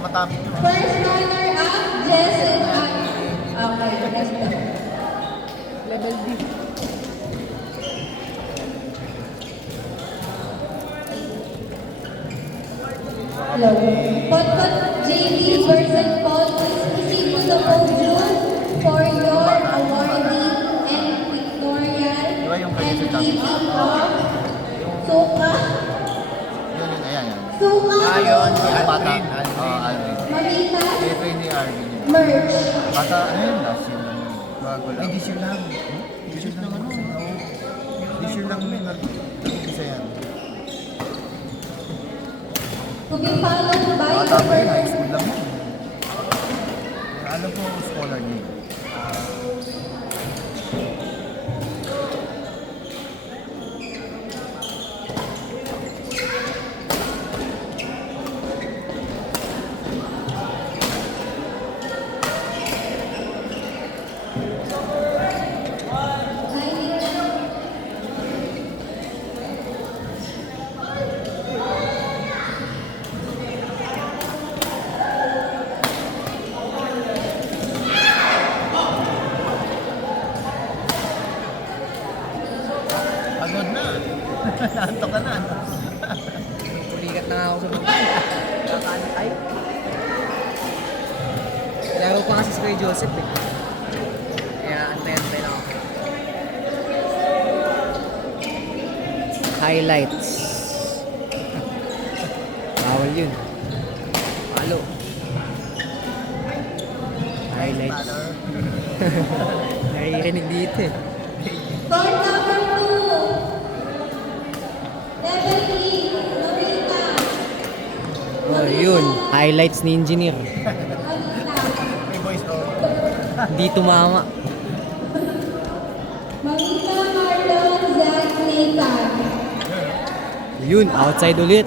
matapit yun. First runner-up, Jess and okay, next one. Level D. Hello. Potpot JV versus Paul, please proceed to the podium for your awarding and pictorial Diba yung kanya and sa tabi? giving of Suka. Yun, ayan, yan. Suka. Yun, yung bata. Alvin. Marita. Ito ni Alvin. Merch. Bata, ano yun? Last year lang yun. Bago lang. Ay, this year lang. This year lang ano? This year lang yun. Nag-umpisa yan. To be followed by Bata the pa yun, high first. school lang yun. Alam ko, scholar niya. Pagod na. Antok ka na. Pulikat na nga ako sa mga. Kakantay. Laro pa kasi si Kuya Joseph eh. Kaya antay-antay lang ako. Highlights. Bawal yun. Palo. Highlights. Naririnig dito eh. Court number 2. Level E. Marita. Oh, yun. Highlights ni Engineer. Marita. May voice over. Hindi tumama. Marita Marlon Zach Nathan. Yun, outside ulit.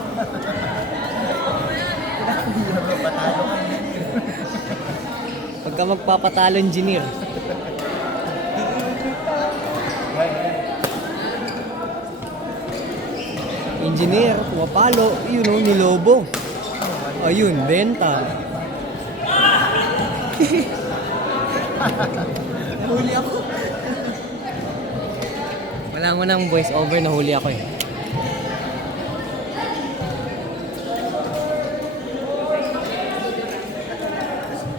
Patalo ka. Pagka magpapatalo Engineer. Engineer, pumapalo. Yun o, nilobo. Ayun, benta. Nahuli ako. Wala mo nang voice over, nahuli ako eh.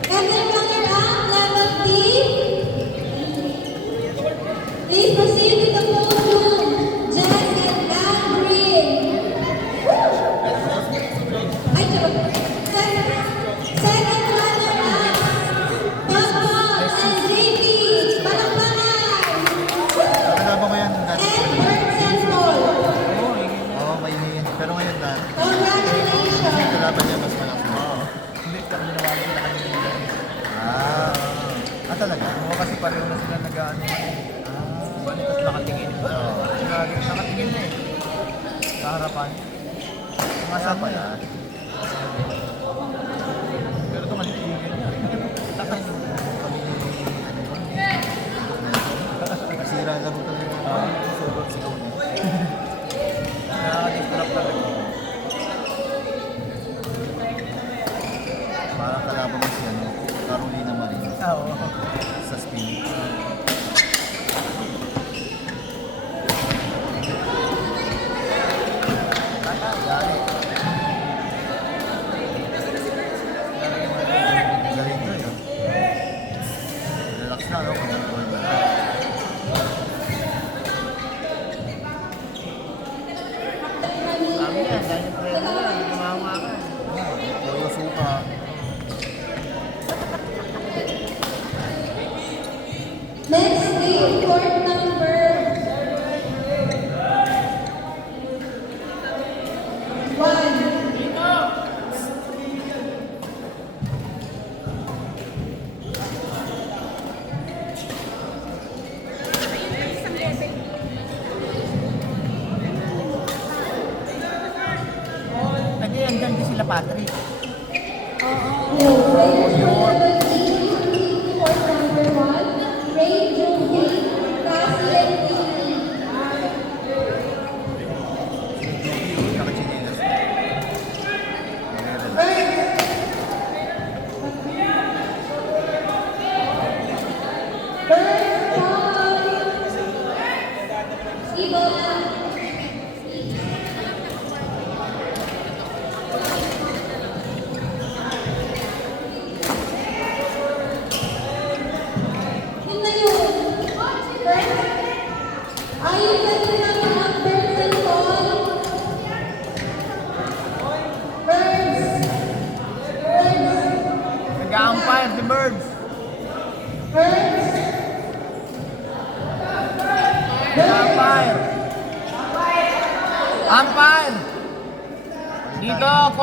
Second runner-up, level D. Please proceed to the podium. Jess and Dan Green. Ay, charot. Second runner-up, Potpot and JP. Palakpakan. Nakalaban ko yan dati. And Birds and Paul. Oo, maingin. Pero ngayon na. Congratulations. Kalaban niya mas malakas. Oo. Hindi, pero ginawa ko na kanina. Talaga? Oo, kasi pareho na sila nag-ano. Tapos nakatingin. Oo. Nakatingin na eh. Sa harapan. Masa pa yan. Pero ito kanitigil niya. Takas. Kasira lang ito yung sobrang sigaw niya. Nakaka-distract talaga. Parang kalaban mo siya, no? Carolina Marin. Oo. Sa spin. Dali. Galing to yun. Relax na, no? Control na. Sabi yan, dahil yung preno yan, gumawa ka. Puro suka. Next game, court number 1. Hindi, andyan din sila Patrick. No, players for level D, court number 1. Ray Jogi, Cassie and Kiki. Nakachinelas. Birds.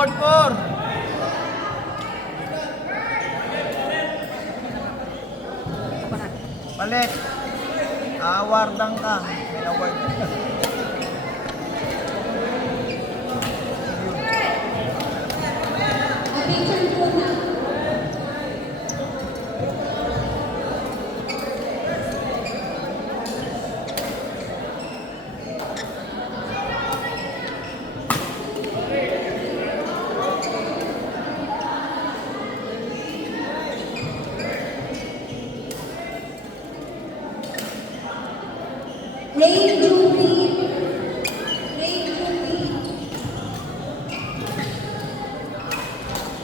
court 4. Palit. Awardang ka. May award. A picture po na. Ray Juby. Ray Juby.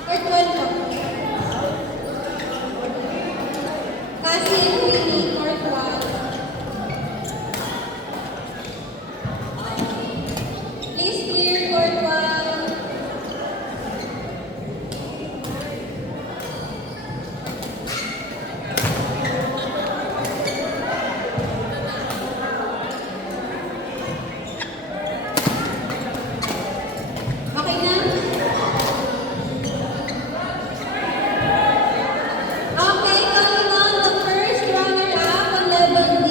Part 1 po. Cassie and Winnie, part 1. Please clear part 1. Okay na? Okay, coming on the first runner-up on level D,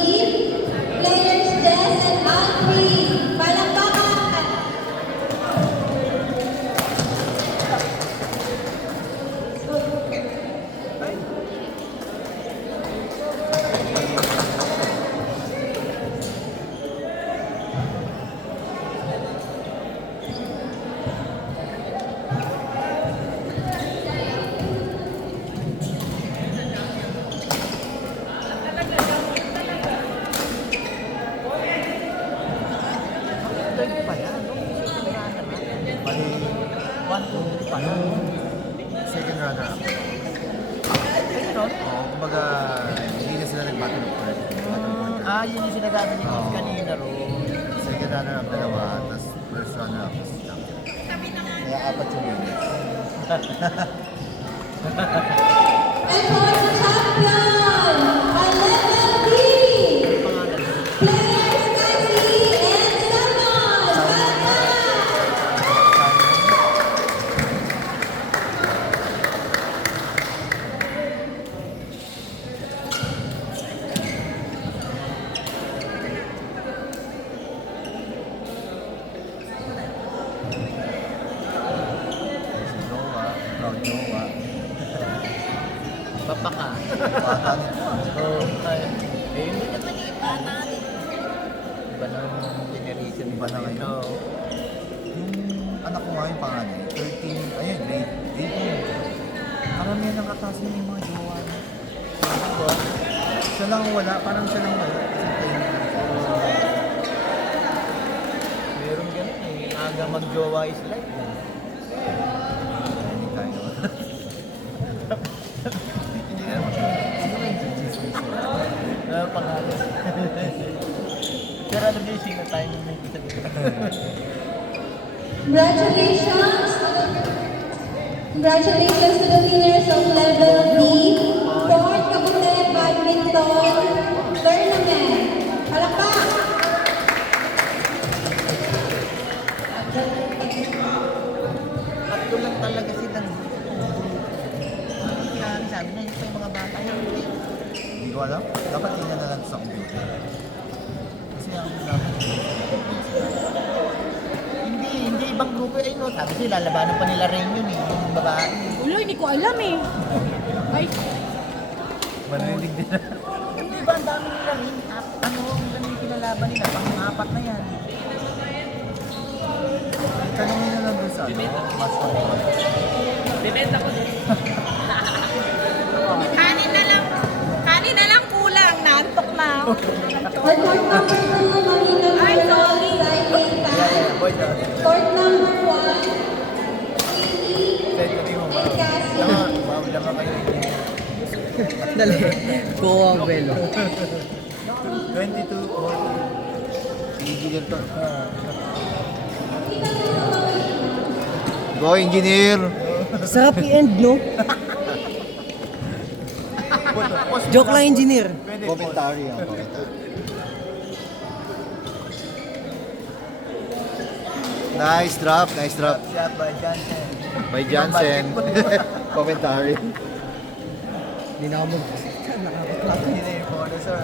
players Jess and Alfie. Palakpakan! Third pa yan. Bali, 1-2 pa yan. Second runner up. Ayun, oo, kumbaga, hindi na sila nag-battle of third. Yun yung sinasabi ni Coach kanina ro. Second runner up, dalawa, tapos first runner up, tapos champion. Kaya apat yung winners. And for the champion, on level D, players Cassie and Simon. Palakpakan! Si Noah, proud Noah. Papa ka. Bata nito ah. Oo. Hindi naman yung bata din. Iba na yung generation. Iba na ngayon. Oo. Yung anak ko nga yung pangalan, 13, ayun, grade 8. Karamihan ng kataas niya yung mga jowa niya. Diba? Siya lang wala, parang siya lang wala. Kasi tayo na Meron ganun eh. Aga mag-jowa is life. hindi tayo naman. Hindi naman. Hindi naman yung chismis nila. Pangalan. Pero alam niyo, sino tayo nung may kita dito. Congratulations to the winners of level D, Fort Kabute Badminton Tournament. Palakpak! Tatlo lang talaga silang sabi na yung mga bata yun. Hindi ko alam. Dapat tingnan na lang sa computer. Kasi ang namin, Hindi ibang grupo eh, no? Sabi sila, lalabanan pa nila rin yun eh, yung babae. Ulo, hindi ko alam eh. Ay, marinig din na. Hindi ba, ang dami nila rin. Ano, ang dami yung kinalaban nila, pang-apat na yan. Tanongin na lang doon sa ano, mas computer. Binenta ko din. kanin na lang kulang. Naantok na ako. Court number 2, Marina Ay, sorry. Boys, Court number 1, Send ko rin mo ba? and Cassie. Bawal lang kayo. Dali, kuha belo. 22 or engineer to. Go engineer! Sarap i-end, no? Joke lang, engineer. Commentary ang commentary. Nice drop, nice drop. Shot by Johnson. By Jansen. Commentary. Hindi na ako mag-salita. Nakakaklap niya na yung corner, sir.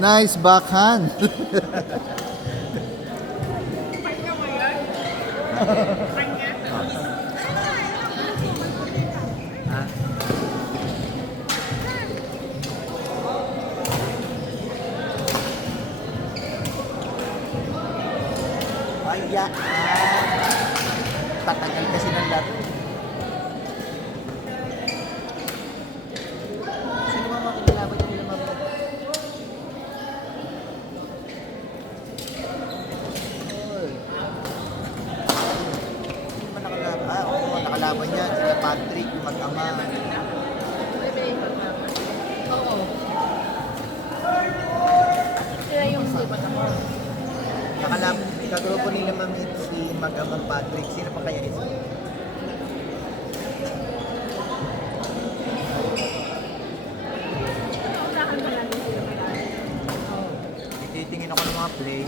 Nice backhand. Ha? Ayan. Tatagal kasi ng laro. Sino ba makikilabot yung ilang mga Sino ba nakalaban? Ah, oo, nakalaban niya. Sila Patrick, mag-ama. Oo. Sila yung sibat ako. Nakalaban, kagrupo nila mamit si mag-amang Patrick. Sino pa kaya isa? Unahan mo lang sila malaki. Titingin ako ng mga play.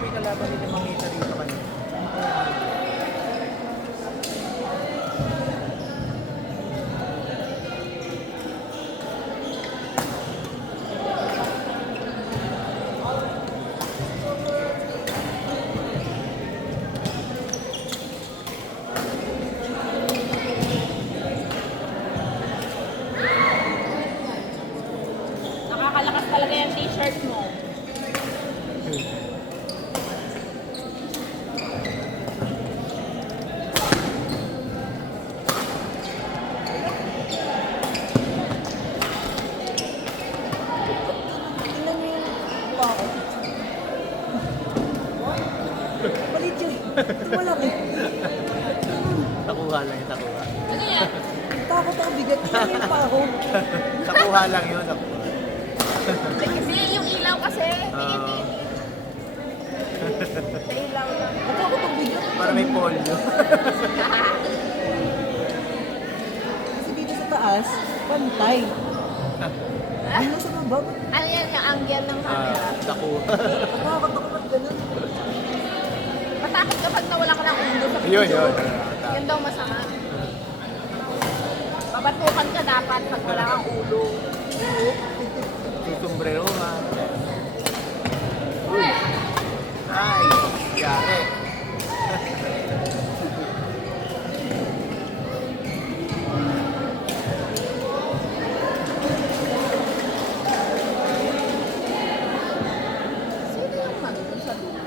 May kalaban nila mamita rito kanina. Nakakalakas talaga yung t-shirt mo. Tingnan mo yung pako. Malit yun. Ito malaki. Takuha lang yung takuha. Ano yan? Takot ako bigat. Tingnan mo yung pako. Takuha lang yun, takuha. Kasi yung ilaw kasi. Oo. Sa ilaw lang. Takot ako bigat. Para may polio. Kasi dito sa taas, pantay. Dito sa baba, Ano yan yung angle ng camera? Takuha. takot ako ba't ganun? Matakot kapag nawala ka ng ulo sa Yun, picture. yun. Yun daw masama. Babatukan ka dapat pag wala kang ulo. Susumbrero nga. Uy! Ay! Yari! Sino yung nandun sa dulo?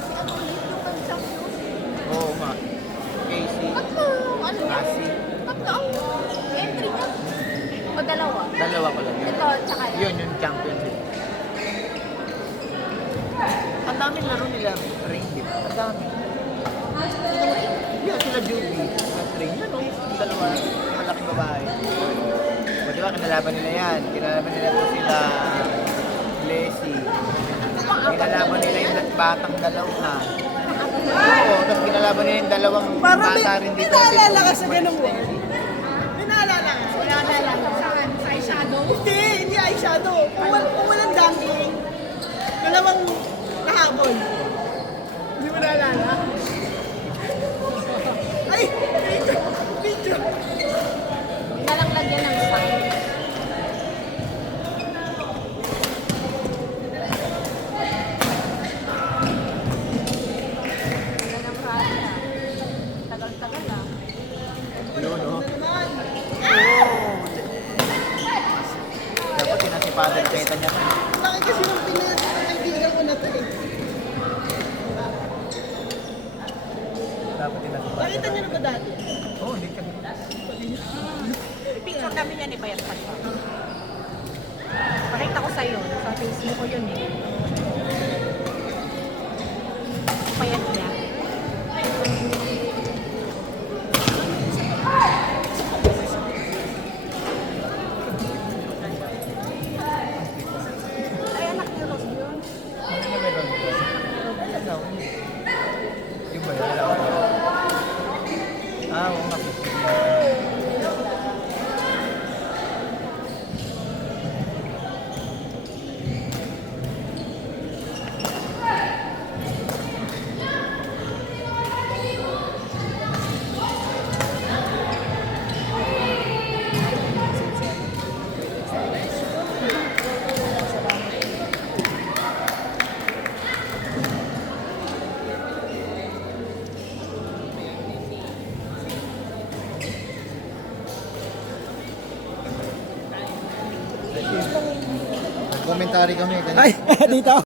Si ano ulit yung nag-champion? Oo nga. Casey. Tatlo yung ano niya? Cassie. Tatlo ang entry niya. O dalawa? Dalawa ko lang. Ito, tsaka yan. Yun yung championship. Ang daming laro nila ring, di ba? Ang dami. Yun, sila Juby. Nag-ring. Yun, oh. Yung dalawa. Malaking babae. O, di ba, kinalaban nila yan. Kinalaban nila po sila Leslie. Kinalaban nila yung batang dalawa. Oo, tapos kinalaban nila yung dalawang bata rin dito. Pinaalala ka sa ganun mo. Pinaalala ka. Pinaalala ka. Saan? Sa eyeshadow? Hindi eyeshadow. Kung walang dunking, dalawang nahabol. Hindi mo naalala? Ay! Video! Hindi na lang lagyan ng sign. Wala ng raya. Tagal-tagal ah. Yun, oh. Oo. Dapat sinasipadan kita niya. Bakit kasi nung pinag-kaibigan ko na to eh. Dapat sinasipadan. Nakita niyo na ba dati? Oo, hindi ka. Picture kami niya ni Bayat pa siya. Pakita ko sa'yo. Sa Facebook ko yun eh. Payat niya. Commentary kami. Ay, dito.